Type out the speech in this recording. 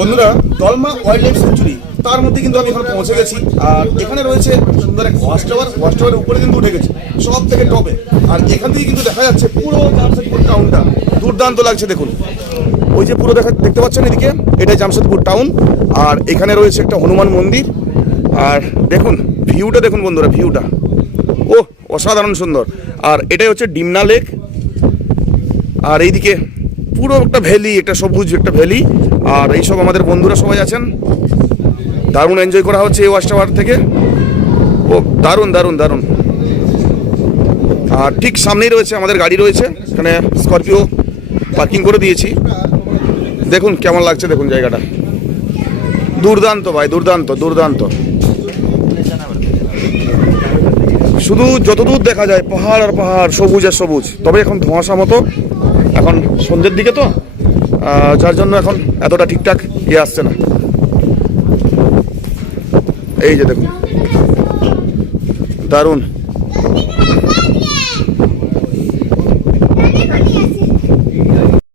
বন্ধুরা, Dalma wild life century, তার মধ্যে কিন্তু আমি এখন পৌঁছে গেছি। আর এখানে রয়েছে সুন্দর এক ওয়াচ টাওয়ার ওয়াচ টাওয়ারের উপরে কিন্তু উঠে গেছে, সব থেকে টপে আর এখান থেকে কিন্তু দেখা যাচ্ছে পুরো জামশেদপুর টাউনটা দুর্দান্ত লাগছে, দেখুন। ওই যে পুরো দেখা দেখতে পাচ্ছেন এদিকে? এটাই জামশেদপুর টাউন আর এখানে রয়েছে একটা হনুমান মন্দির। আর দেখুন ভিউটা দেখুন বন্ধুরা ভিউটা ও অসাধারণ সুন্দর। আর এটাই হচ্ছে ডিমনা লেক। আর এইদিকে পুরো একটা ভ্যালি একটা সবুজ একটা ভ্যালি আর এইসব আমাদের বন্ধুরা সবাই আছেন। দারুণ এনজয় করা হচ্ছে এই ওয়াচ টাওয়ার থেকে। ও, দারুণ দারুণ দারুণ। আর ঠিক সামনেই রয়েছে, আমাদের গাড়ি রয়েছে। এখানে স্করপিও পার্কিং করে দিয়েছি। দেখুন কেমন লাগছে, দেখুন জায়গাটা। দুর্দান্ত ভাই, দুর্দান্ত দুর্দান্ত। শুধু যতদূর দেখা যায়, পাহাড় আর পাহাড়, সবুজ আর সবুজ। তবে এখন ধোঁয়াশা মতো। এখন সন্ধ্যের দিকে তো। যার জন্য এখন এতটা ঠিকঠাক ইয়ে আসছে না। এই যে দেখুন। দারুণ।